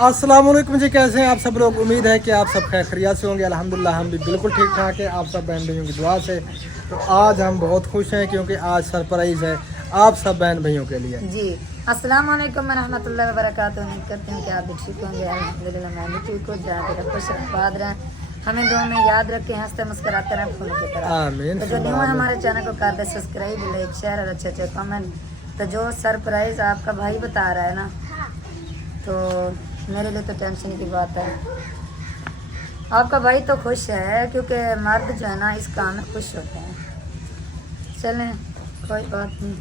अस्सलाम वालेकुम जी, कैसे हैं आप सब लोग। उम्मीद है कि आप सब खैरियत से होंगे। अल्हम्दुलिल्लाह हम भी बिल्कुल ठीक ठाक है, आप सब बहन भाइयों की दुआ से। तो आज हम बहुत खुश हैं क्योंकि आज सरप्राइज़ है आप सब बहन भाइयों के लिए जी। अस्सलाम वालेकुम रहमतुल्लाहि व बरकातहू। उम्मीद करते हैं कि आप भी ठीक होंगे। अल्हम्दुलिल्लाह मैं भी ठीक हूँ। जहाँ पे खुश आबाद रहें, हमें दुआ में याद रखें, हंसते मुस्कुराते रहें फूलों की तरह। आमीन। तो जो न्यू है हमारे चैनल को कर दे सब्सक्राइब, लाइक, शेयर और अच्छे अच्छे कमेंट। तो जो सरप्राइज़ आपका भाई बता रहा है ना, तो मेरे लिए तो टेंशन की बात है। आपका भाई तो खुश है क्योंकि मर्द जो है ना इस काम में खुश होते हैं। चलें, कोई बात नहीं।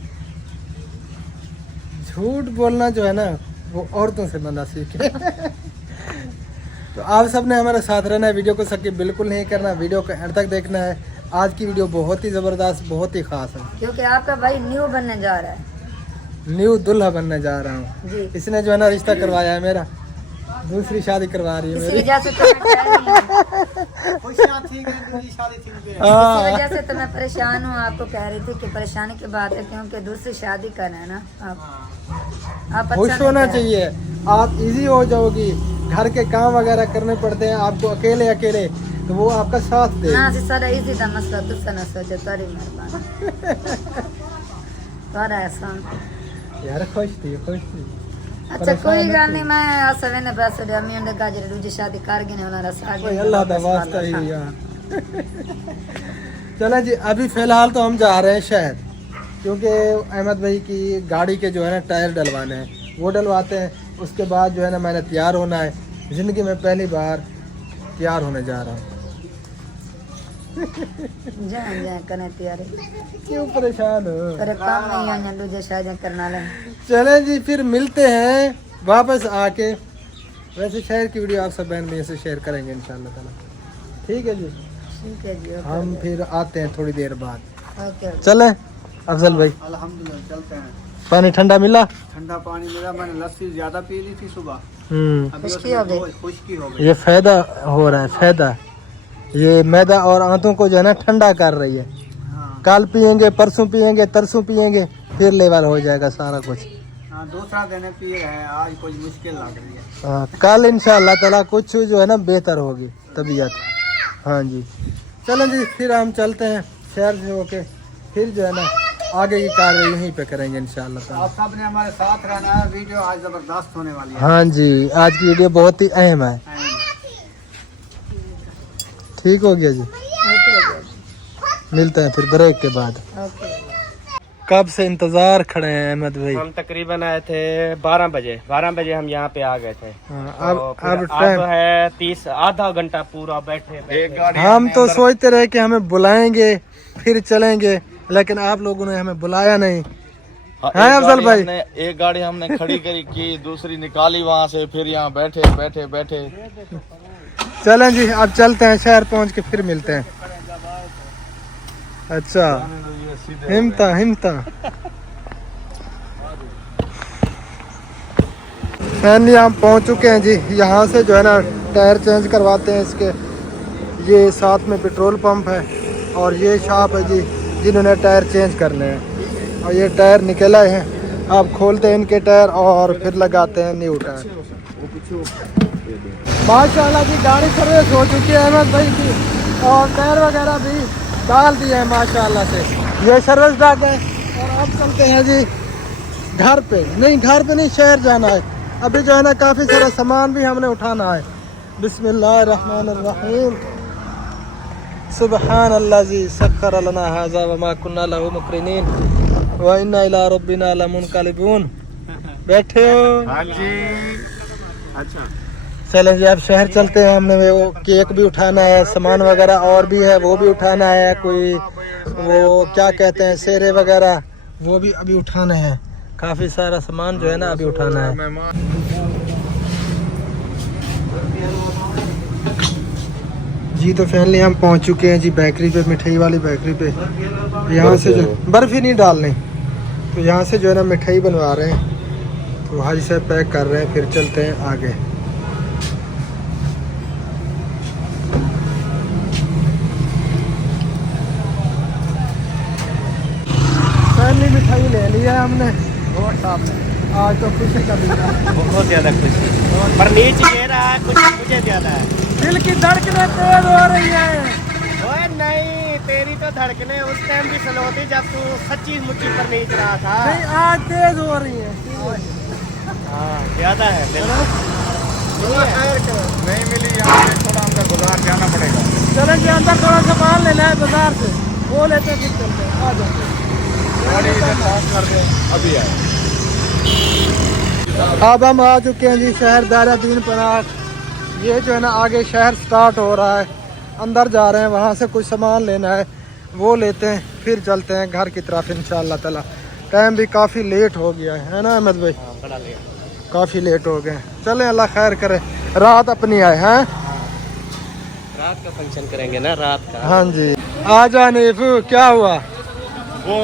झूठ बोलना जो है ना वो औरतों से बंदा सीखे। तो आप सब ने हमारे साथ रहना है, वीडियो को स्किप बिल्कुल नहीं करना, वीडियो को एंड तक देखना है। आज की वीडियो बहुत ही ज़बरदस्त, बहुत ही ख़ास है क्योंकि आपका भाई न्यू बनने जा रहा है। न्यू दुल्हा बनने जा रहा हूँ जी। इसने जो है ना रिश्ता करवाया है मेरा, दूसरी शादी करवा रही है इसी मेरी। वजह से तो मैं कह रही हूँ। इसी वजह से तो मैं परेशान हूँ। आपको कह रही थी कि परेशानी की बात है क्योंकि दूसरी शादी कर रहे हैं ना आप खुश अच्छा होना नहीं कह रहे। चाहिए, आप इजी हो जाओगी। घर के काम वगैरह करने पड़ते हैं आपको अकेले अकेले, तो वो आपका साथ दे। ना से सारा इजी था मसला, तुझसे ना सोचे। तारी मेहरबानी, तारा एहसान। यार खुश थी। अच्छा कोई गल नहीं, मैं असवे ने पैसे दे अम्मी उन्हें कहा जरूर दूसरी शादी कर गए ना रसा ओए अल्लाह दा वास्ता ही यार। चले जी, अभी फिलहाल तो हम जा रहे हैं शहर क्योंकि अहमद भाई की गाड़ी के जो है ना टायर डलवाने हैं, वो डलवाते हैं। उसके बाद जो है ना मैंने तैयार होना है। ज़िंदगी में पहली बार तैयार होने जा रहा हूँ। जाए करें तैयारी, क्यों परेशान हो। करे काम नहीं आया दूसरी शादी करना ले। चले जी, फिर मिलते हैं वापस आके। वैसे शहर की वीडियो आप सब बहन भाई से शेयर करेंगे इंशाल्लाह ताला। ठीक है जी, ठीक है जी। हम फिर आते हैं थोड़ी देर बाद। ओके। चले अफजल भाई, अल्हम्दुलिल्लाह चलते हैं। पानी ठंडा मिला? ठंडा पानी मिला, मैंने लस्सी ज्यादा पी ली थी सुबह, अभी खुश्की हो गई। खुश्की हो गई। ये फायदा हो रहा है, फायदा। ये मैदा और आंतों को जो है ना ठंडा कर रही है। हाँ, कल पियेंगे, परसों पियेंगे, तरसों पियेंगे, फिर लेवल हो जाएगा सारा कुछ। हाँ, दूसरा दिन पी रहे हैं, आज कुछ मुश्किल लग रही है। कल इंशाअल्लाह ताला कुछ जो है ना बेहतर होगी तबीयत। हाँ जी, चलो जी, फिर हम चलते हैं शहर से होके, फिर जो है ना आगे की कार्रवाई यहीं पे करेंगे इंशाअल्लाह ताला। आप सब ने हमारे साथ रहना है, वीडियो आज जबरदस्त होने वाली है। हाँ जी, आज की वीडियो बहुत ही अहम है। ठीक हो गया जी, मिलते हैं फिर ब्रेक के बाद। कब से इंतजार खड़े हैं अहमद भाई। हम तकरीबन आए थे 12 बजे हम यहाँ पे आ गए थे। हाँ, तो फिर अब अब टाइम है 30 आधा घंटा पूरा बैठे। हम तो सोचते रहे कि हमें बुलाएंगे फिर चलेंगे, लेकिन आप लोगों ने हमें बुलाया नहीं। है अफजल भाई, एक गाड़ी हमने खड़ी करी की, दूसरी निकाली वहाँ से, फिर यहाँ बैठे। चलें जी, अब चलते हैं शहर, पहुंच के फिर मिलते हैं। अच्छा, हिम्मता फैमिली, हम पहुंच चुके हैं जी। यहाँ से जो है ना टायर चेंज करवाते हैं इसके। ये साथ में पेट्रोल पंप है और ये शॉप है जी जिन्होंने टायर चेंज करने हैं। और ये टायर निकला है, आप खोलते हैं इनके टायर और फिर लगाते हैं न्यू टायर। माशाल्लाह जी, गाड़ी सर्विस हो चुकी है अहमद भाई की और टायर वगैरह भी डाल दिए हैं माशाल्लाह से। ये सर्विस डाल गए और अब चलते हैं जी घर पे नहीं शहर जाना है। अभी जो है ना काफ़ी सारा सामान भी हमने उठाना है। बिस्मिल्लाहिर्रहमानिर्रहीम, सुबहान अल्लाज़ी सख्खर लना हाज़ा व मा कुन्ना लहू मुक़रिनीन व इन्ना इला रब्बिना लमुनक़लिबून। बैठे हो? हाँ जी। अच्छा, चलें जी, अब शहर चलते हैं। हमने वो केक भी उठाना है, सामान वगैरह और भी है वो भी उठाना है। कोई वो क्या कहते हैं सेरे वगैरह, वो भी अभी उठाना है। काफ़ी सारा सामान जो है ना अभी उठाना है। जी तो फैमिली, हम पहुंच चुके हैं जी बेकरी पे, मिठाई वाली बेकरी पे। यहाँ से जो बर्फ़ी नहीं डालनी, तो यहाँ से जो है ना मिठाई बनवा रहे हैं। तो हाजी साहब पैक कर रहे हैं, फिर चलते हैं आगे। पहली मिठाई ले लिया हमने बहुत साफ है। आज तो खुशी का दिन है। बहुत ज्यादा खुशी, पर नीचे ये रहा है कुछ मुझे ज्यादा है। दिल की धड़कनें तेज हो रही है। ओए नहीं, तेरी तो धड़कने उस टाइम भी स्लो थी जब तू सच्ची मुच्ची पर नीच रहा था। नहीं, आज तेज हो रही है। हाँ ज्यादा है बिल्कुल। नहीं मिली यहाँ से, थोड़ा अंदर बाजार जाना पड़ेगा। चलें जी, अंदर थोड़ा सामान लेना है बाजार से, वो लेते फिर चलते हैं। आ जाते गाड़ी इधर पास कर दो, अभी आए। अब हम आ चुके हैं जी शहर देहरादून पनाह। ये जो है ना आगे शहर स्टार्ट हो रहा है, अंदर जा रहे हैं, वहाँ से कुछ सामान लेना है, वो लेते हैं फिर चलते हैं घर की तरफ इंशाअल्लाह ताला। टाइम भी काफ़ी लेट हो गया है ना अहमद भाई? बड़ा लेट, काफ़ी लेट हो गए। चलें, अल्लाह खैर करे। रात अपनी आए हैं। रात का फंक्शन करेंगे ना, रात का। हाँ जी, आ जा नीफू, क्या हुआ? वो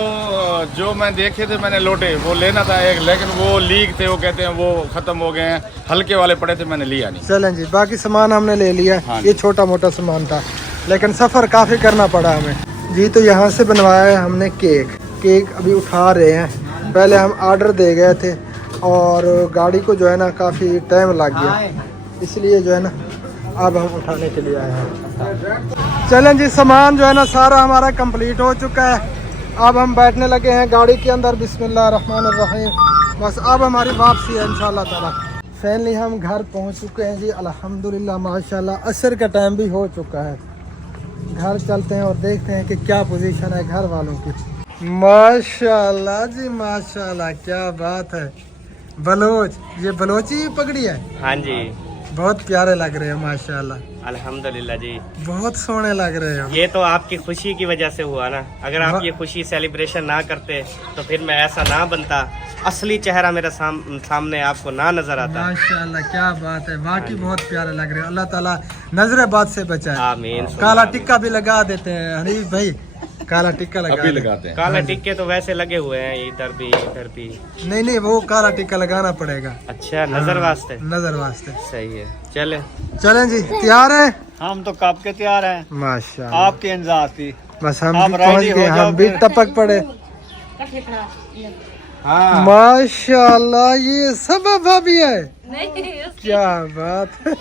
जो मैं देखे थे मैंने लोटे, वो लेना था एक, लेकिन वो लीक थे, वो कहते हैं वो खत्म हो गए हैं। हल्के वाले पड़े थे, मैंने लिया नहीं। चलें जी, बाकी सामान हमने ले लिया। हाँ ये छोटा मोटा सामान था, लेकिन सफ़र काफ़ी करना पड़ा हमें जी। तो यहाँ से बनवाया है हमने केक अभी उठा रहे हैं। पहले हम ऑर्डर दे गए थे और गाड़ी को जो है ना काफ़ी टाइम लग गया, इसलिए जो है ना अब हम उठाने के लिए आए हैं। चलें जी, सामान जो है ना सारा हमारा कंप्लीट हो चुका है। अब हम बैठने लगे हैं गाड़ी के अंदर। बिस्मिल्लाहिर्रहमानिर्रहीम। बस अब हमारी वापसी है इंशाअल्लाह ताला। फाइनली हम घर पहुंच चुके हैं जी, अल्हम्दुलिल्लाह माशाल्लाह। असर का टाइम भी हो चुका है। घर चलते हैं और देखते हैं कि क्या पोजीशन है घर वालों की। माशाल्लाह जी माशाल्लाह, क्या बात है। बलोच, ये बलोची पगड़ी है? हाँ जी, बहुत प्यारे लग रहे हो माशाल्लाह, अल्हम्दुलिल्लाह जी। बहुत सोने लग रहे हो। ये तो आपकी खुशी की वजह से हुआ ना, अगर आप ये खुशी सेलिब्रेशन ना करते तो फिर मैं ऐसा ना बनता, असली चेहरा मेरे सामने आपको ना नजर आता। माशाल्लाह, क्या बात है, वाकई बहुत प्यारे लग रहे हो। अल्लाह ताला नजरे बात से बचाए। आमीन। काला टिक्का भी लगा देते हैं हनीफ भाई, काला टिक्का लगा अभी लगाते हैं। काला टिक्के तो वैसे लगे हुए हैं इधर भी इधर भी। नहीं, वो काला टिक्का लगाना पड़ेगा। अच्छा, नजर वास्ते। नजर वास्ते। सही है, चले। चलें जी, तैयार हैं? हम तो कब के तैयार हैं, माशाल्लाह, आपके इंतजार थी। बस हम आप भी पहुंच ready हो गए, जाओ हम भी फिर। टपक पड़े। हाँ, माशाल्लाह, ये सब भाभी है, क्या बात है।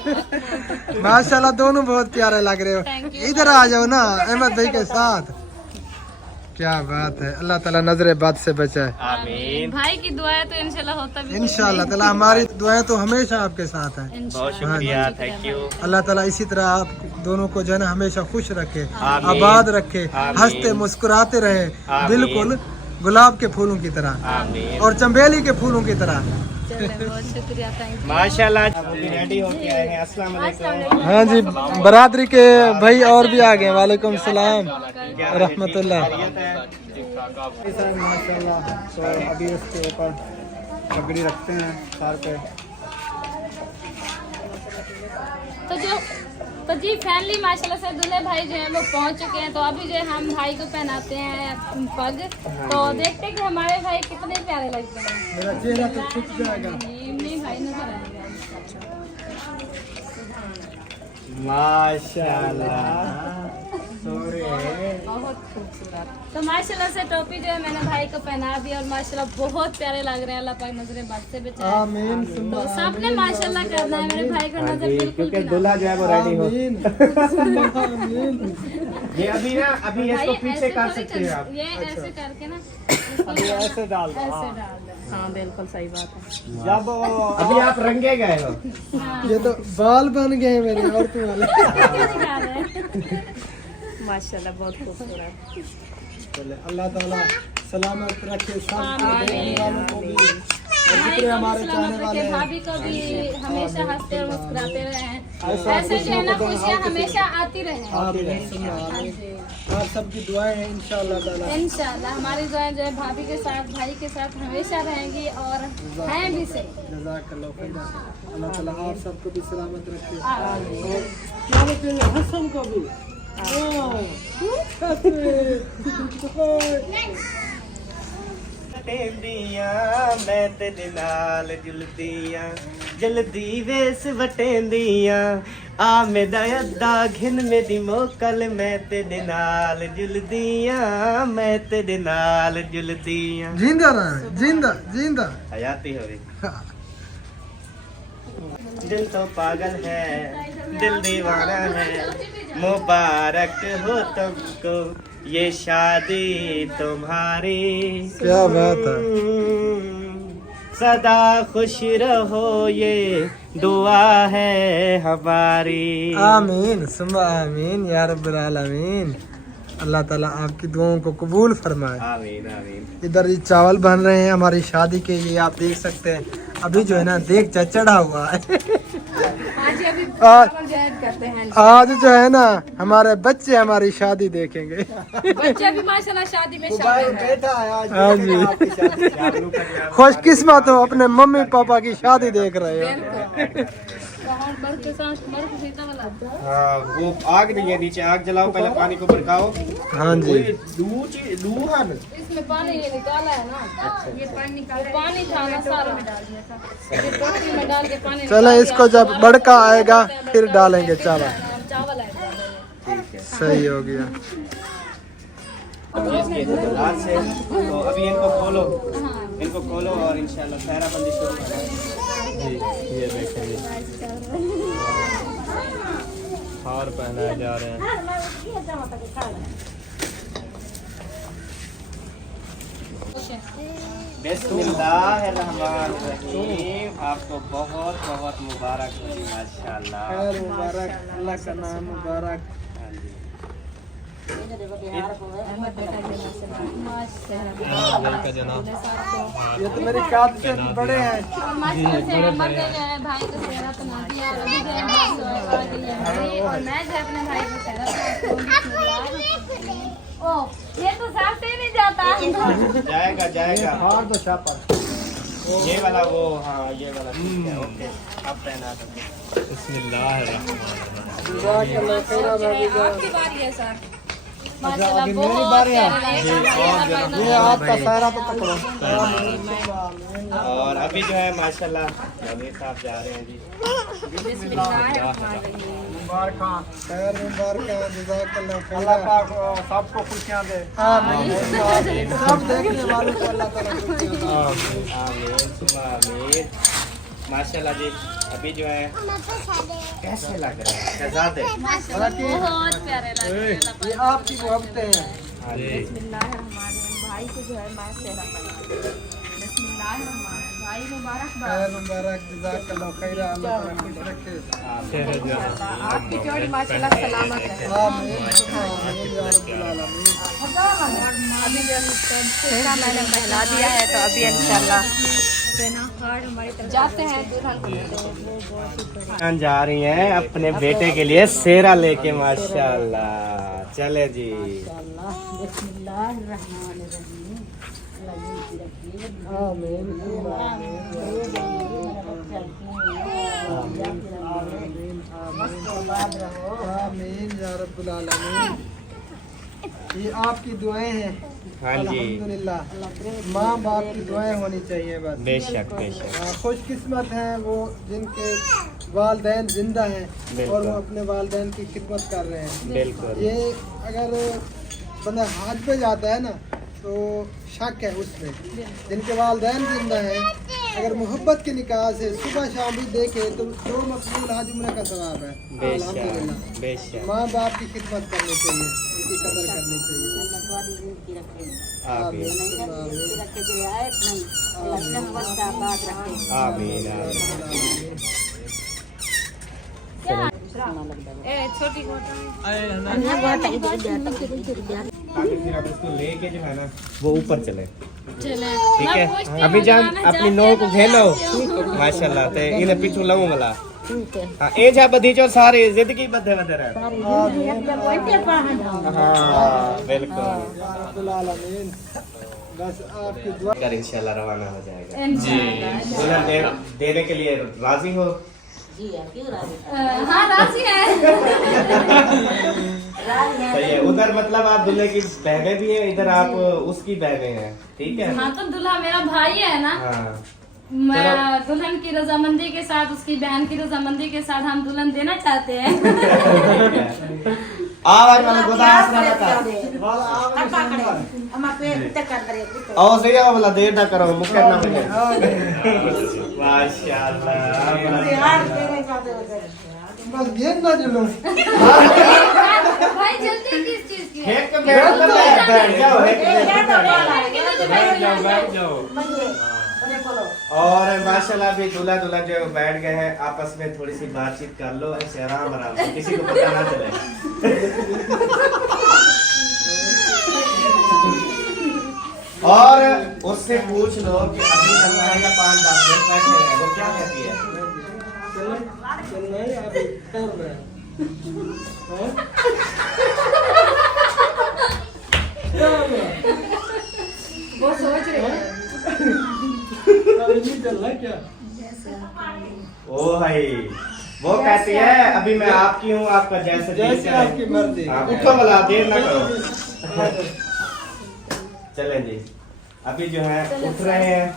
माशाल्लाह, दोनों बहुत प्यारे लग रहे हो। इधर आ जाओ ना अहमद भाई के साथ, क्या बात है। अल्लाह ताला नजरे बद से बचाए। आमीन। भाई की दुआएं तो इंशाल्लाह होता भी इंशाल्लाह ताला, हमारी दुआएं तो हमेशा आपके साथ हैं। बहुत शुक्रिया, थैंक यू। अल्लाह ताला इसी तरह आप दोनों को जो है ना हमेशा खुश रखे, आमीन। आबाद रखे, आमीन। हंसते मुस्कुराते रहे, आमीन। बिल्कुल गुलाब के फूलों की तरह आमीन। और चंबेली के फूलों की तरह। चले, बहुत शुक्रिया, थैंक यू। माशाल्लाह, रेडी होके आए हैं। अस्सलाम वालेकुम। हाँ जी, बरादरी के भाई और भी आ गए। वालेकुम सलाम रहमतुल्लाह। माशाल्लाह। तो अभी उसके ऊपर पगड़ी रखते हैं सर पे। तो जी फैमिली माशाल्लाह से दूल्हे भाई जो है वो पहुंच चुके हैं। तो अभी जो है हम भाई को पहनाते हैं पग। तो देखते हैं कि हमारे भाई कितने प्यारे लगते हैं। मेरा चेहरा तो खिंच जाएगा। नहीं भाई नजर आएगा। माशाल्लाह, बहुत खूबसूरत। तो माशाल्लाह से टोपी जो है मैंने भाई को पहना दी और माशाल्लाह बहुत प्यारे लग रहे हैं। अल्लाह पाक नजरे बद से बचाए। आमीन तो सबने माशाल्लाह करना है, मेरे भाई को नजर बिल्कुल भी ना। दूल्हा जो है वो रेडी हो। आमीन। ये अभी ना, अभी भाई इसको पीछे ऐसे कर थोड़ी सकते हैं आप। ये ऐसे करके ना ऐसे डाल दो। ऐसे डाल दे। हाँ बिल्कुल सही बात है। जब अभी आप रंगे गए हो। ये तो बाल बन गए मेरे और तू वाले। माशाल्लाह बहुत खूबसूरत। चले, अल्लाह ताला सलामत रखे सब देखने वालों को भी, और जितने हमारे चाहने वाले हैं। भाभी को भी हमेशा हंसते और मुस्कुराते रहे। ऐसे जो है ना खुशियाँ हमेशा आती रहे। आप सबकी दुआएं हैं इंशाअल्लाह ताला। इंशाल्लाह हमारी दुआएं जो है भाभी के साथ भाई के साथ हमेशा रहेंगी और हैं भी से। जज़ाकल्लाह खैर। अल्लाह ताला आप सबको भी सलामत रखे। आमीन। और क्या बोलते हैं, हसन को भी। ਵਟੇਂਦੀਆਂ ਮੈਂ ਤੇਰੇ ਨਾਲ ਜੁਲਦੀਆਂ ਜਲਦੀ ਵੇਸ ਵਟੇਂਦੀਆਂ ਆ ਮੇਰਾ ਅੱਧਾ ਘਿਨ ਮੇਰੀ ਮੋਕਲ ਮੈਂ ਤੇਰੇ ਨਾਲ ਜੁਲਦੀਆਂ ਮੈਂ ਤੇਰੇ ਨਾਲ ਜੁਲਦੀਆਂ जिंदा रहा जिंदा जिंदा हयाती होगी दिल तो पागल है दिल दीवाना है मुबारक हो तुमको ये शादी तुम्हारी क्या बात है सदा खुश रहो ये दुआ है हमारी आमीन सुम्मा आमीन या रब्बुल आलमीन। अल्लाह ताला आपकी दुआओं को कबूल फरमाए। आमीन आमीन। इधर ये चावल बन रहे हैं हमारी शादी के, ये आप देख सकते हैं। अभी जो है ना देख चढ़ा हुआ है। आज जो है ना हमारे बच्चे हमारी शादी देखेंगे। बच्चे भी माशाल्लाह शादी में शामिल हैं। बैठा है आज हाँ जी, खुशकिस्मत हो अपने मम्मी पापा की शादी देख रहे हो। हाँ वो आग नहीं है, नीचे आग जलाओ, पहले पानी को भड़काओ। हाँ जी, इसमें पानी ये निकाला है ना, ये पानी निकाला, पानी था ना सारा में डाल दिया था, ये टोकरी में डाल के पानी चलो इसको जब बड़का आएगा फिर डालेंगे चावल। चावल आएगा। सही हो गया। हाथ से तो अभी इनको खोलो और इंशाल्लाह सहरा बंदी शुरू करें। जी ये देखेंगे हार पहनाए जा रहे हैं। बिस्मिल्लाहिर्रहमानिर्रहीम। आपको बहुत बहुत मुबारक हो माशाल्लाह। खैर मुबारक, अल्लाह का नाम मुबारक। ये तो मेरी काद से बड़े हैं। भाई को सेहरा बना दिया और अभी जो है और मैं जो अपने भाई को सेहरा ओ ये तो साफ से नहीं जाता। जाएगा जाएगा। और तो शापा ये वाला वो हाँ ये वाला ठीक है। ओके आप पहना सकते। आपकी बारी है सर। माशाल्लाह मेरी बहुत बारी है। प्यारे ये आपका सारा तो पकड़ो। और अभी जो है माशाल्लाह नबी साहब जा रहे हैं जी। मुबारक खान खैर मुबारक, जज़ाकल्लाह खैर। अल्लाह पाक सबको खुशियां दे। आमीन। सब देखने वालों को अल्लाह ताला खुशियां दे। आमीन सुम्मा आमीन। माशाल्लाह जी अभी जो है कैसे लग रहा है शहजादे? बहुत प्यारे लग रहे हैं। ये आपकी मोहब्बतें हैं। हाँ जी भाई को जो है मैं सेहरा बना भाई मुबारकबाद। खैर मुबारक, जज़ाकल्लाह खैर। अल्लाह ताला खुश रखे। आपकी जोड़ी माशाल्लाह सलामत है। आमीन आमीन या रब्बुल आलमीन। अभी जो सेहरा मैंने पहना दिया है तो अभी इंशाल्लाह जाते हैं दुल्हन को लेते हैं। जा रही हैं अपने बेटे के लिए सेहरा लेके माशाल्लाह। चले जी आमीन आमीन या रब्बुल आलमीन। ये आपकी दुआएं हैं। हाँ जी अल्हम्दुलिल्लाह, माँ बाप की दुआएं होनी चाहिए बस। बेशक बेशक। खुशकिस्मत हैं वो जिनके वालिदैन जिंदा हैं और वो अपने वालिदैन की खिदमत कर रहे हैं। बिल्कुल ये अगर बंदा हाथ पे जाता है ना तो शक है उसमें। जिनके वालिदैन जिंदा हैं अगर मोहब्बत के निकाह से सुबह शाम भी देखे तो जो मकबूल आज उम्र का सवाब है। अल्हम्दुलिल्लाह, बेशक बेशक। माँ बाप की खिदमत करनी चाहिए, उनकी कदर करनी चाहिए। आमीन आमीन छोटी फिर अब इसको लेके जो है ना वो ऊपर चले। चले ठीक है अभी जान अपनी नो को घेलो माशाल्लाह ते इन्हें पिछू लगू मला। हाँ ए जा बधीचो सारे जिंदगी बदे बदे रहे। हाँ बिल्कुल रब्बुल आलमीन। बस आपकी दुआ कर इंशाल्लाह रवाना हो जाएगा जी। दुल्हन देने के लिए राजी हो? हाँ राशि है। सही है। उधर मतलब आप दूल्हे की बहनें भी है, इधर आप उसकी बहनें हैं, ठीक है। हाँ तो दूल्हा मेरा भाई है ना। हाँ मैं दुल्हन की रजामंदी के साथ, उसकी बहन की रजामंदी के साथ हम दुल्हन देना चाहते हैं। आवाज वाला गोदा आसरा था आओ सही है वाला देर ना करो मुझे करना पड़ेगा। माशाल्लाह बस गेम ना जुलूं। भाई जल्दी किस चीज की है? एक बैठ जाओ बैठ जाओ। और माशाल्लाह अभी दूल्हा दूल्हा जो बैठ गए हैं, आपस में थोड़ी सी बातचीत कर लो ऐसे आराम आराम से, किसी को पता ना चले। और उससे पूछ लो कि अभी चलना है या 5-10 मिनट बैठे हैं, वो क्या कहती है? वो सोच रहे हैं ओ भाई वो कहती है अभी मैं आपकी हूँ, आपका जैसे आपकी मर्जी। उठो वाला देर ना करो। चलें जी, अभी जो है उठ रहे हैं।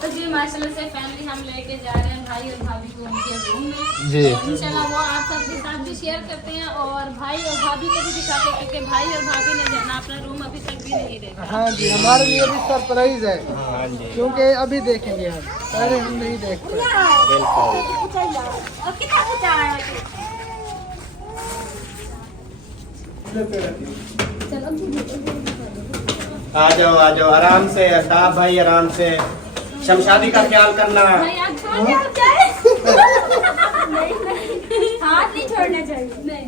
तो जी माशाल्लाह से फैमिली हम लेके जा रहे हैं भाई और भाभी को उनके रूम में जी। तो इंशाल्लाह वो आप सबके साथ भी शेयर करते हैं और भाई और भाभी को भी दिखाते हैं, क्योंकि भाई और भाभी ने जाना अपना रूम अभी तक भी नहीं देखा। हाँ जी, हमारे लिए भी सरप्राइज है, हाँ जी क्योंकि अभी देखेंगे हम, पहले हम नहीं देख पाए। आ जाओ आराम से अफ्ताब भाई, आराम से। शमशादी का ख्याल करना। भाई आप छोड़ के आप जाए। हाथ नहीं छोड़ना चाहिए। नहीं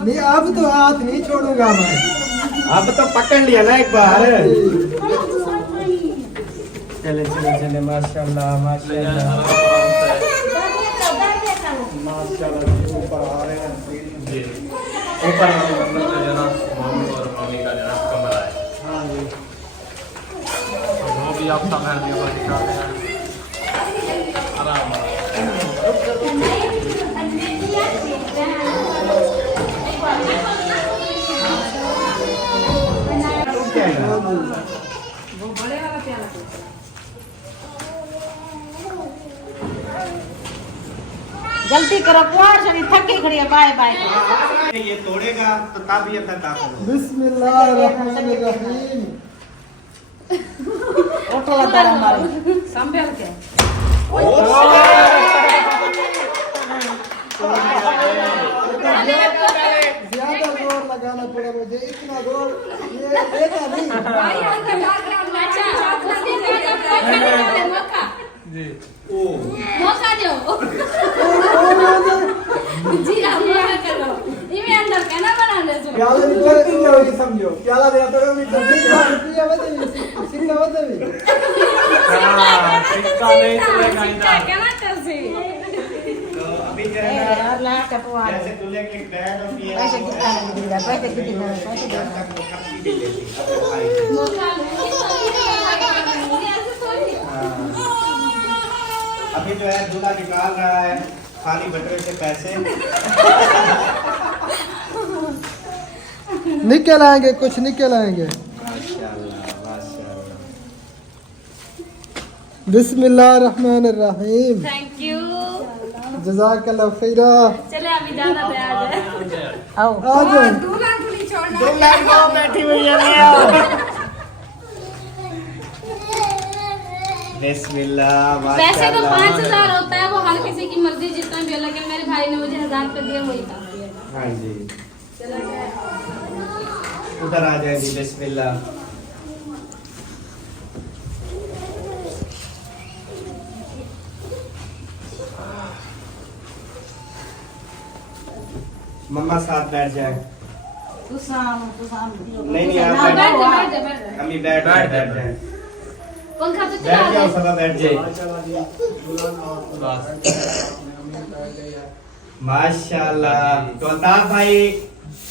नहीं अब तो हाथ नहीं छोड़ूंगा मैं। अब तो पकड़ लिया ना एक बार। चले चले चले माशाल्लाह माशाल्लाह माशाल्लाह ऊपर आ रहे हैं जी। ऊपर मतलब जो है ना मम्मी और मम्मी का जो है कमरा है। हाँ जी वो भी आप समय दिखा रहे हैं आराम जल्दी करो प्यार से, थकी खड़ी है। Bye bye. ये तोड़ेगा तो तब ये फटा करो। बिस्मिल्लाहिर्रहमानिर्रहीम। उठो अदर हमारे संभल के। ज्यादा जोर लगाना पड़ा मुझे, इतना जोर ये देता नहीं। मौका दो। जी आप मौका करो। इमे अंदर कहना बना ले जो। प्याला नहीं समझो, प्याला दिया तो मैं सिक्का बता भी। हां सिक्का नहीं चलेगा इधर। कहना कैसे? तो अभी जो है ना जैसे दूल्हे की बहन होती है पैसे कितना दिया? पैसे कितने? पैसे दे। मौका अभी जो है दूल्हा निकाल रहा है खाली बटवे से पैसे। निकल आएंगे, कुछ निकल आएंगे। माशाल्लाह माशाल्लाह। बिस्मिल्लाहिर्रहमानिर्रहीम। Thank you. जज़ाकल्लाह खैरा। चले अभी जाना तैयार है। आओ आ जाओ। दूल्हा को बैठी हुई है। बिस्मिल्लाह वैसे तो माशाल्लाह। 5000 होता है, वो हर किसी की मर्जी जितना भी हो, लेकिन मेरे भाई ने मुझे 1000 रुपए दिए वही काफी है। हाँ जी उधर आ जाए जी। बिस्मिल्लाह। मम्मा साथ बैठ जाए। तू साम नहीं आप हाँ, बैठ बैठ जा, बैठ जा, बैठ जा। अम्मी बैठ जाए। पंखा तो चला बैठ जाओ दे। सब बैठ जाए। माशाल्लाह जी दुल्हन और माशाल्लाह। तो अताब भाई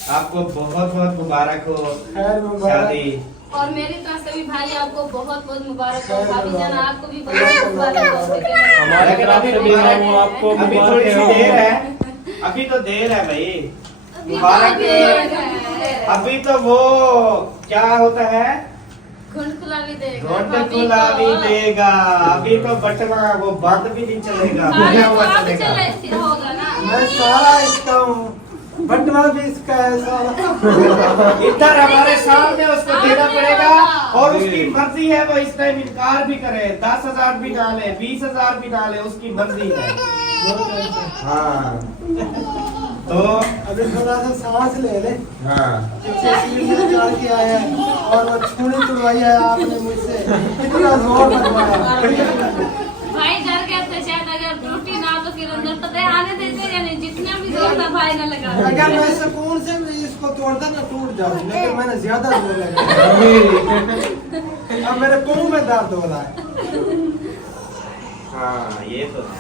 आपको बहुत बहुत मुबारक हो खैर मुबारक। शादी। और मेरी तरफ से भी भाई आपको बहुत बहुत मुबारक हो। भाभी जान आपको भी बहुत मुबारक हो। हमारे तरफ से भी है वो आपको अभी मुबारक थोड़ी सी हो। देर है अभी तो देर है भाई, मुबारक। अभी तो वो क्या होता है, घुंड खुला भी देगा, घोट खुला भी देगा। अभी तो बटवा वो बंद भी नहीं चलेगा, क्या हुआ चलेगा। होगा ना। मैं सारा इसका हूँ, बटवा भी इसका है सारा। इधर हमारे सामने उसको देना पड़ेगा, और उसकी मर्जी है वो इस टाइम इनकार भी करे, 10,000 भी डाले, 20,000 भी डाले, उसकी मर्जी है। हाँ तो अभी थोड़ा सा सांस ले ले। हाँ निकाल के आया है, और वो छुरी तुड़वाई है आपने मुझसे, कितना जोर लगवाया। भाई डर गया था शायद, अगर टूटी ना तो फिर अंदर पता है आने देते या नहीं, जितना भी जोर था भाई ना लगा। अगर मैं सुकून से भी इसको तोड़ता ना टूट जाती, लेकिन मैंने ज्यादा जोर लगाया। अब मेरे मुंह में दर्द हो रहा है। हाँ ये तो है।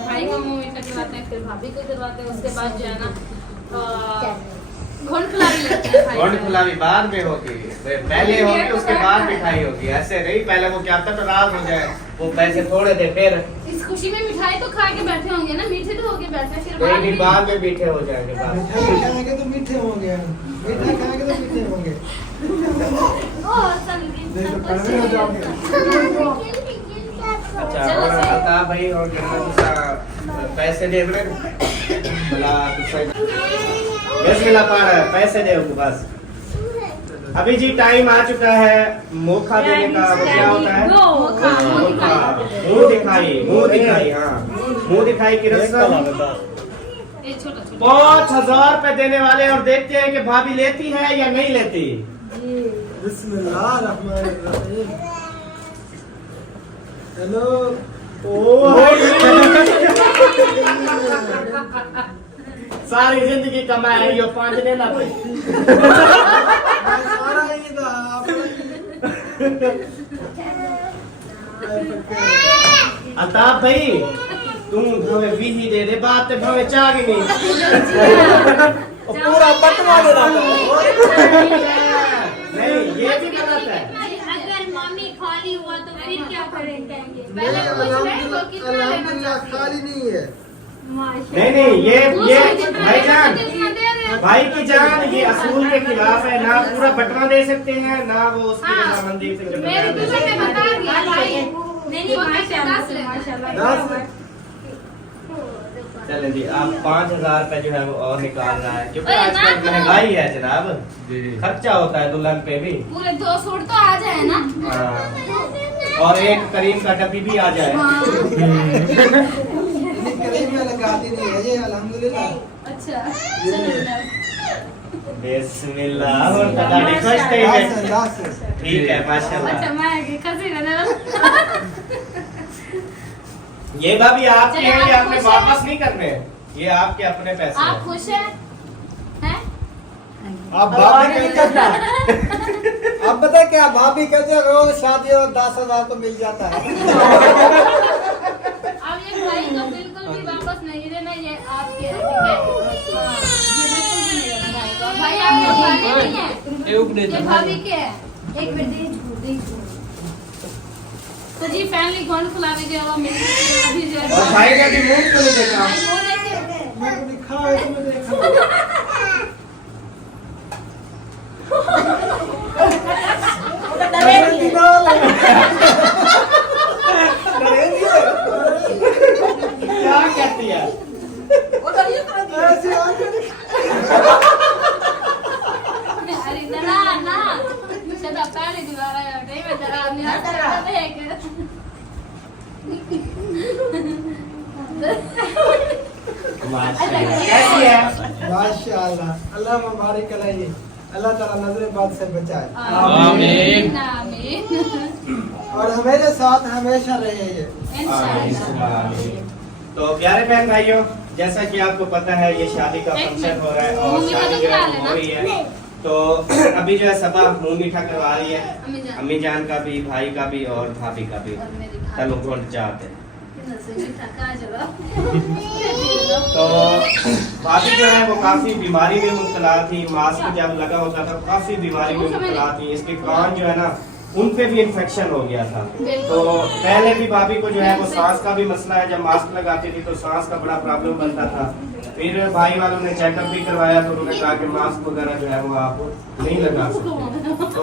भाई का मुंह मीठा करवाते हैं, फिर भाभी को करवाते हैं, उसके बाद जो है ना घुंड खुला भी लेते हैं भाई। घोट खुला भी बाद में होगी, पहले होगी उसके बाद मिठाई होगी, ऐसे नहीं। पहले वो क्या था तो रात हो जाए, वो पैसे थोड़े थे, फिर इस खुशी में मिठाई तो खा के बैठे होंगे ना, मीठे तो होके बैठे, फिर कोई भी बाद में मीठे हो जाएंगे। मिठाई खाएंगे तो मीठे होंगे, मीठा खाएंगे तो मीठे होंगे। देखो कड़वे हो जाओगे। अच्छा और बता भाई, और पैसे दे बोला बस मिला पा रहा है, पैसे दे उनको बस। अभी जी टाइम आ चुका है मोखा देने का। वो क्या होता है, मोखा, मुंह दिखाई, मुंह दिखाई। हाँ मुंह दिखाई की रस्म 5,000 रुपए देने वाले, और देखते हैं कि भाभी लेती है या नहीं लेती। बिस्मिल्लाहिर्रहमानिर्रहीम। हेलो। सारी जिंदगी कमाए यो 5 लेना भाई। सारा ही था। अल्ताफ भाई तुम हमें बीही दे दे, बात ते हमें चाह ही नहीं। पूरा पटवा देना था। नहीं ये भी गलत है। अगर मम्मी खाली हुआ तो फिर क्या करेंगे? अल्हम्दुलिल्लाह खाली नहीं है। नहीं नहीं ये भाईजान, भाई की जान, ये असूल के खिलाफ है ना। पूरा बटवा दे सकते हैं ना, वो उसकी रजामंदी से मेरे दूल्हे ने बता दिया भाई, नहीं माशाल्लाह। चले जी, आप 5,000 रुपए जो है वो और निकाल रहा है, क्योंकि आजकल महंगाई है जनाब, खर्चा होता है दुल्हन पे भी। पूरे 2 सूट तो आ जाए ना। हाँ। और एक करीम का डब्बी भी आ जाए। करीब में लगाती नहीं है ये, अल्हम्दुलिल्लाह। अच्छा बिस्मिल्लाह और बताने खुश थे। ठीक है माशाल्लाह। अच्छा मैं कैसे रहने ये भाभी आपके हैं, ये आपने वापस नहीं करने, ये आपके अपने पैसे आप हैं। खुश हैं? हैं? आप भाभी कहते अब पता क्या भाभी कहते हैं, रोज शादी और 10,000 तो मिल जाता है। अब ये भाई को बिल्कुल भी वापस नहीं देना, ये आपके है, ठीक है? हाँ, ये बिल्कुल भी नहीं देना भाई को। भाई आपके भाभी नहीं है, ये भाभी के है। एक मिनट तो जी फैमिली कौन खुला दीजिए, वो मिल अभी जो और भाई का भी मुंह क्यों नहीं देखा? वो देखिए मैं तो दिखा है, तुम्हें देखा। क्या कहती है? ऐसे आके अरे ना ना सदा पहले दोबारा नहीं मैं डरा नहीं माशाल्लाह कैसी है? माशाअल्लाह, अल्लाह मुबारक कराइए, अल्लाह ताला नजर बद से बचाए आमीन आमीन और हमारे साथ हमेशा रहे ये। इंशाल्लाह। तो प्यारे बहन भाइयों, जैसा कि आपको पता है ये शादी का फंक्शन हो रहा है और शादी जो है हो रही है। तो अभी जो है सबा मुंह मीठा करवा रही है, अम्मी जान। अम्मी जान का भी, भाई का भी और भाभी का भी। और मेरी भाभी। चलो घोट जाते हैं। थका चलो। तो भाभी जो है वो काफी बीमारी में मुब्तला थी, मास्क जब लगा होता था काफी बीमारी में मुब्तला थी, इसके कान जो है ना उन पे भी इन्फेक्शन हो गया था। तो पहले भी भाभी को जो है वो सांस का भी मसला है, जब मास्क लगाती थी तो सांस का बड़ा प्रॉब्लम बनता था। फिर भाई वालों ने चेकअप भी करवाया तो उन्होंने कहा कि मास्क वगैरह जो है वो आप नहीं लगा सकते, तो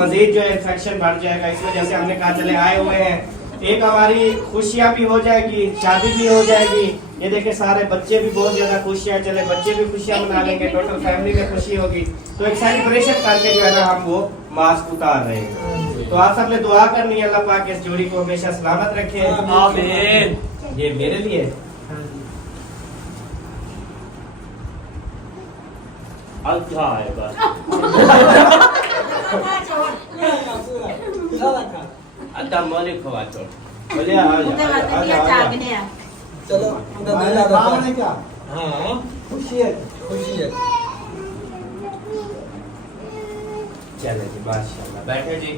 मजीद जो है इन्फेक्शन बढ़ जाएगा। इस वजह से हमने कहा चले आए हुए हैं, एक हमारी खुशियाँ भी हो जाएगी, शादी भी हो जाएगी। ये देखे सारे बच्चे भी बहुत ज्यादा खुश हैं, चले बच्चे भी खुशियाँ मना लेंगे, टोटल फैमिली में खुशी होगी। तो एक सेलिब्रेशन करके जो है ना हम वो मास्क उतार रहे हैं। तो आप सब ने दुआ करनी है, अल्लाह पाक इस जोड़ी को हमेशा सलामत रखे। आमीन। ये मेरे लिए अच्छा है बस। अच्छा मौलिक खवा छोड़ बोले आ जा। चलो क्या? हाँ खुशी है। चले जी माशाल्लाह, बैठे जी।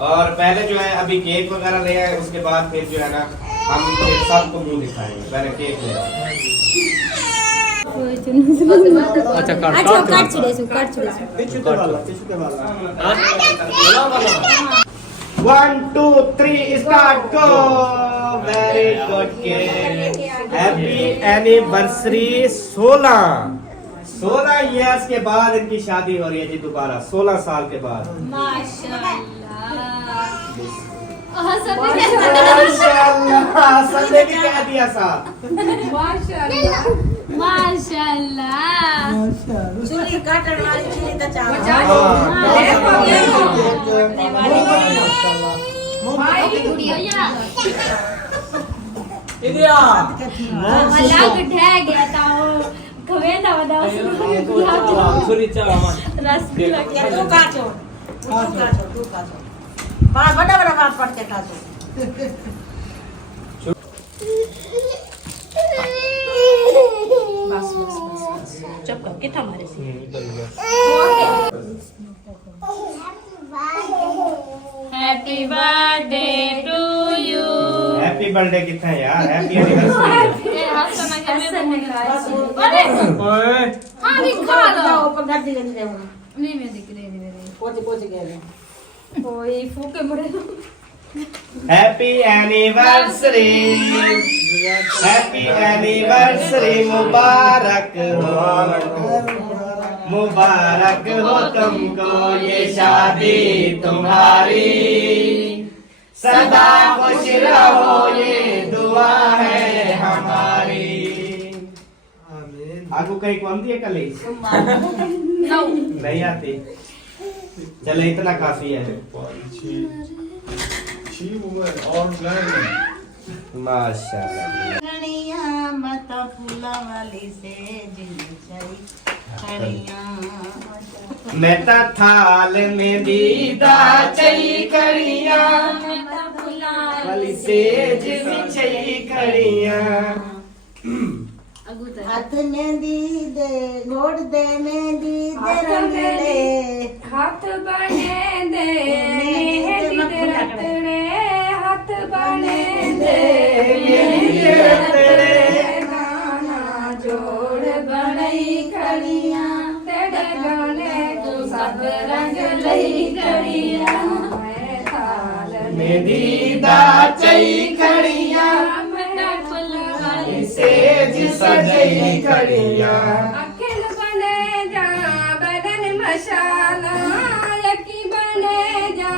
और पहले जो है अभी केक वगैरह ले आए, उसके बाद फिर जो है ना हम फिर सबको मुंह दिखाएंगे। पहले केक ले आए। अच्छा काट टिश्यू के वाला 1 2 3 स्टार्ट गो। Very good cake. Happy anniversary. 16 years के बाद इनकी शादी हो रही है जी, दोबारा 16 साल के बाद। माशाल्लाह। माशाल्लाह, संडे की कह दिया साहब। माशाल्लाह। चूड़ी काटने वाली चूड़ी का चावल। भैया इधर मजाक उठाया गया था वो खवेदा वाला रसगुल्ला तू काटो बड़ा बड़ा बात पढ़ के काटो। चुप कर कितना मारे से happy birthday to you. Happy birthday कितना है यार? Happy anniversary. अरे हाँ दिखा लो। ऊपर कर दी गई नहीं मैं दिख रही मेरे पोच गए कोई फूके मरे। Happy anniversary. Happy anniversary. मुबारक हो, मुबारक हो तुमको ये शादी तुम्हारी, सदा खुश रहो ये दुआ है हमारी। आगू कहीं कौन दिए कल नहीं आती? चले इतना काफी है। माशाल्लाह। खड़िया मत फूला वाली से जिंदगी खड़िया मेहता थाल में दीदा चई कड़िया, वाली सेज बिछई कड़िया। हाथ में दी दे गोड़ दे में दी दे रंगड़े हाथ बने दे मेहंदी दे रतड़े, हाथ बने दे मेहंदी दे रतड़े, गाना जोड़ बनई खड़िया, तेरे गाने को सब रंग लई खड़िया, मैं थाल में दीदा चई कड़िया, मेरा फुलवारी सेज सजई कड़िया। अखिल बने जा बदन मशाला, यकी बने जा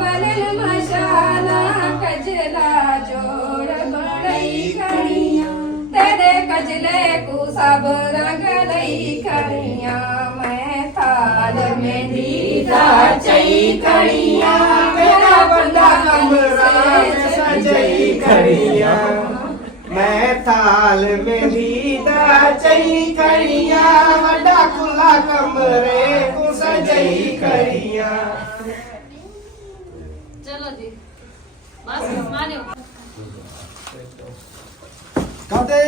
बदन मशाला, कजला जोड़ बड़ई खड़िया, तेरे कजले को सब रंग लई खड़िया, मैं थाल में दीदा चई खड़िया, मेरा बंदा कमरा सजई कड़िया, मैं थाल में दीदा चई कड़िया, वड्डा खुला कमरे को सजई कड़िया। चलो जी बस मानियो। काटे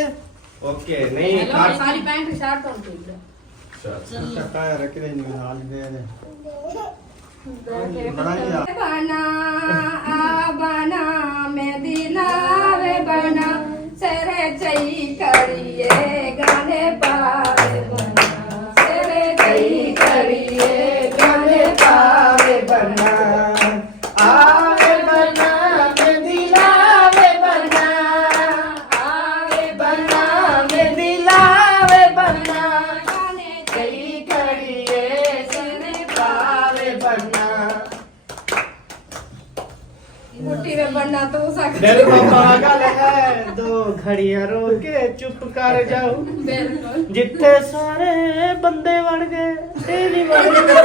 ओके नहीं हेलो सारी पैंट शर्ट और ठीक है चक्का है रख दे निकाल दे बना बना मैं दिलावे बना सरे चई करिए गाने पावे बना सरे चई करिए गाने पावे बना आवे बना मैं दिलावे बना आवे बना मैं दिलावे बना गाने कई करिए सने पावे बना मुट्ठी में बनना तो सकते दिल को पागल है दो घड़ियां रो के चुप कर जाऊं बिल्कुल जितने सारे बंदे बढ़ गए तेरी बढ़ गई।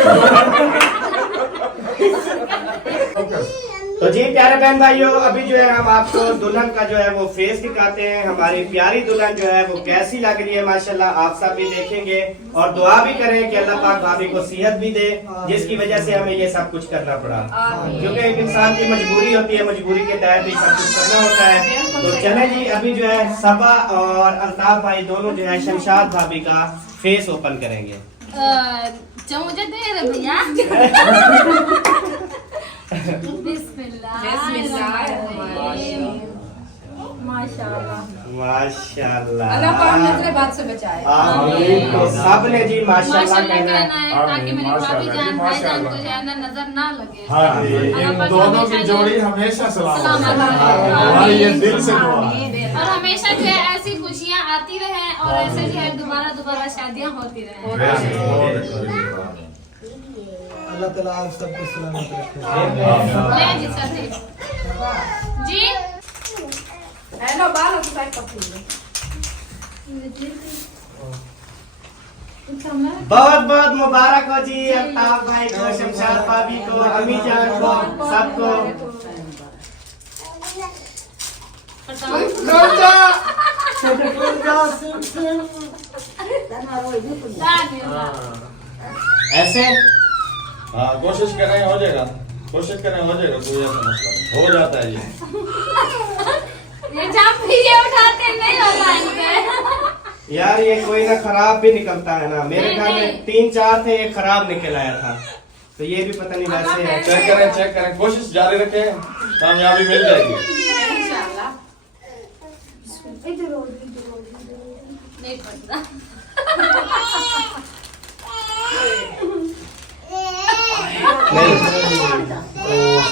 तो जी प्यारे बहन भाइयों अभी जो है हम आपको दुल्हन का जो है वो फेस दिखाते हैं। हमारी प्यारी दुल्हन जो है वो कैसी लग रही है माशाल्लाह आप सब भी देखेंगे और दुआ भी करें कि अल्लाह पाक भाभी को सेहत भी दे जिसकी वजह से हमें ये सब कुछ करना पड़ा क्योंकि एक इंसान की मजबूरी होती है मजबूरी के तहत ही सब कुछ करना होता है। तो चले जी अभी जो है सबा और अल्ताफ भाई दोनों जो है शमशाद भाभी का फेस ओपन करेंगे। मुझे दे रहे भैया बिस्मिल्लाह माशाल्लाह माशाल्लाह अल्लाह पाक नजरे बात से बचाए आमीन। तो सब ने जी माशाल्लाह कहना है ताकि मेरी भाभी जान भाई जान को जो है ना नजर ना लगे हाँ जी इन दोनों की जोड़ी हमेशा सलामत रहे। हमारी ये दिल से दुआ है। और हमेशा जो है ऐसी खुशियाँ आती रहे और ऐसे जो है दोबारा शादियाँ होती रहे। अल्लाह ताला आप सबको सलामत रखे। ले जी सर जी हेलो बाल तो साइड कर बहुत बहुत मुबारक हो जी अल्ताफ भाई को शमशाद भाभी को अम्मी जान को सबको। ऐसे हाँ कोशिश करें हो जाएगा कोशिश करें हो जाएगा कोई ऐसा मसला नहीं हो जाता है ये जब भी ये उठाते नहीं होता इनके यार ये कोई ना खराब भी निकलता है ना मेरे घर में 3-4 थे ये खराब निकल आया था तो ये भी पता नहीं वैसे है। चेक करें कोशिश जारी रखें कामयाबी मिल जाएगी। इंशाल्लाह नहीं पड़ता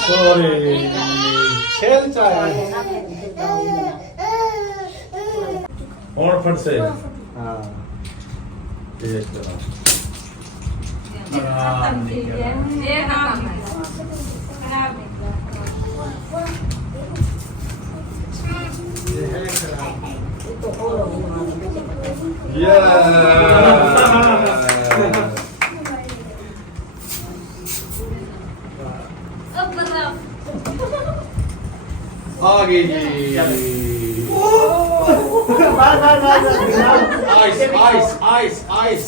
सॉरी खेल चाहे और फट से हाँ ठीक है ये काम है खराब अब बताओ आगे जी ice ice ice ice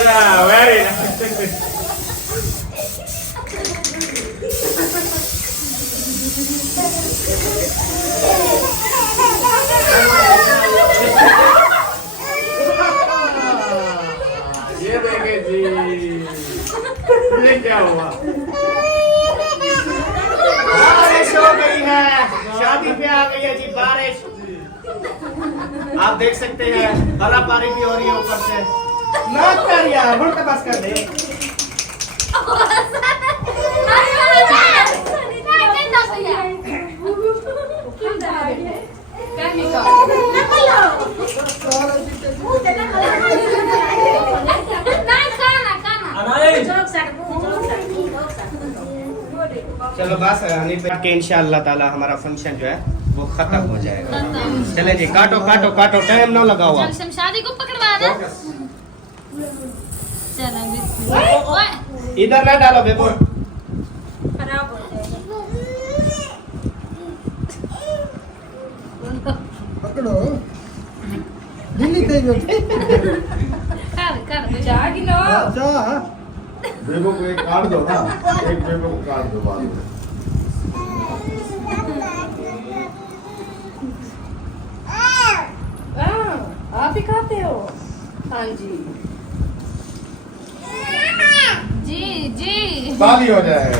Yeah, very nice. ये देखे जी ये क्या हुआ बारिश हो गई है शादी पे आ गई है जी बारिश आप देख सकते हैं बर्फबारी भी हो रही है ऊपर से ना कर यार मुड़ के बस कर दे चलो बस के इंशाअल्लाह ताला हमारा फंक्शन जो है वो खत्म हो जाएगा। चले जी काटो काटो काटो टाइम ना लगाओ आप। शादी को पकड़वा दे इधर ना डालो बेबो खराब हो पकड़ो ढीली तेज कर जागी लो जा बेबो को एक काट दो ना, एक बेबो को काट दो बाद में। आप ही खाते हो? हाँ जी जी जी ताली हो जाए।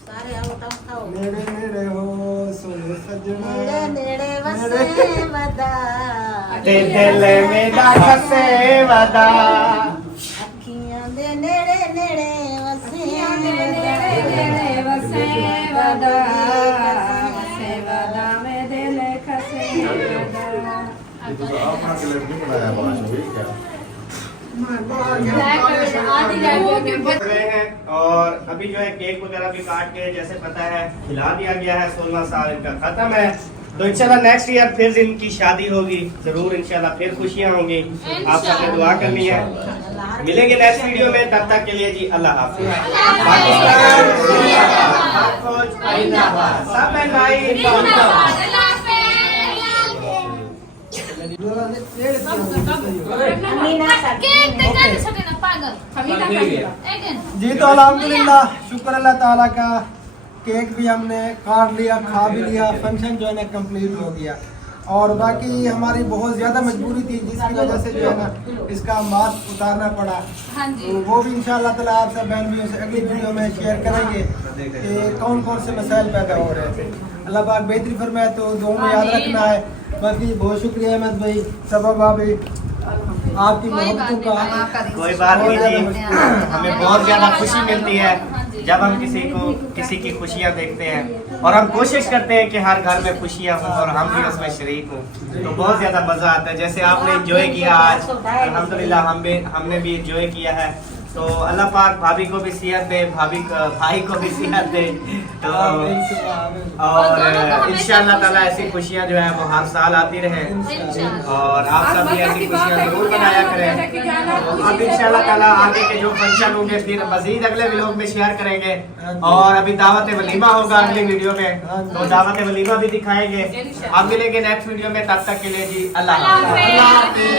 सारे आओ टम खाओ। नेड़े नेड़े हो सोने सजना, नेड़े नेड़े वसे वदा, दिल में खसे वदा, अखियां दे नेड़े नेड़े वसे वदा, नेड़े वसे वदा, वसे वदा में दिल खसे वदा। ये तो अपना के लिए भी बनाया भाषण हुई क्या? आधी बच रहे हैं और अभी जो है केक वगैरह भी काट के जैसे पता है खिला दिया गया है। 16 साल इनका खत्म है, तो इंशाल्लाह नेक्स्ट ईयर फिर इनकी शादी होगी, जरूर इंशाल्लाह फिर खुशियां होंगी। आप सबने दुआ करनी है। मिलेंगे नेक्स्ट वीडियो में, तब तक के लिए जी अल्लाह हाफिज़। पाकिस्तान जिंदाबाद, सब है नाई जी। तो अल्हम्दुलिल्लाह, शुक्र अल्लाह ताला का, केक भी हमने काट लिया, खा भी लिया, फंक्शन जो है ना कंप्लीट हो गया। और बाकी हमारी बहुत ज़्यादा मजबूरी थी जिसकी वजह से जो है ना इसका मास्क उतारना पड़ा। तो वो भी इंशाअल्लाह ताला आप सब बहन भाइयों से अगली वीडियो में शेयर करेंगे कि कौन कौन से मसाइल पैदा हो रहे थे। अल्लाह पाक बेहतरी फरमाए, तो दो में याद रखना है। बाकी बहुत शुक्रिया अहमद भाई, सबा भाभी, आपकी मोहब्बतों का। कोई बात नहीं जी, हमें बहुत ज्यादा खुशी मिलती है जब हम किसी की खुशियाँ देखते हैं, और हम कोशिश करते हैं कि हर घर में खुशियाँ हों और हम भी उसमें शरीक हों, तो बहुत ज्यादा मजा आता है। जैसे आपने एंजॉय किया आज, अल्हम्दुलिल्लाह हमने भी एंजॉय किया है। तो अल्लाह पाक भाभी को भी सेहत दे, भाई को भी सेहत दे, तो और इंशाअल्लाह ताला ऐसी खुशियाँ जो है वो हर साल आती रहे, और आप सब भी ऐसी खुशियाँ जरूर बनाया करें। अब इंशाअल्लाह ताला आगे के जो फंक्शन होंगे फिर मजीद अगले व्लॉग में शेयर करेंगे, और अभी दावत वलीमा होगा अगली वीडियो में, तो दावत वलीमा भी दिखाएंगे। अब मिलेंगे नेक्स्ट वीडियो में, तब तक के लिए जी अल्लाह हाफ़िज़।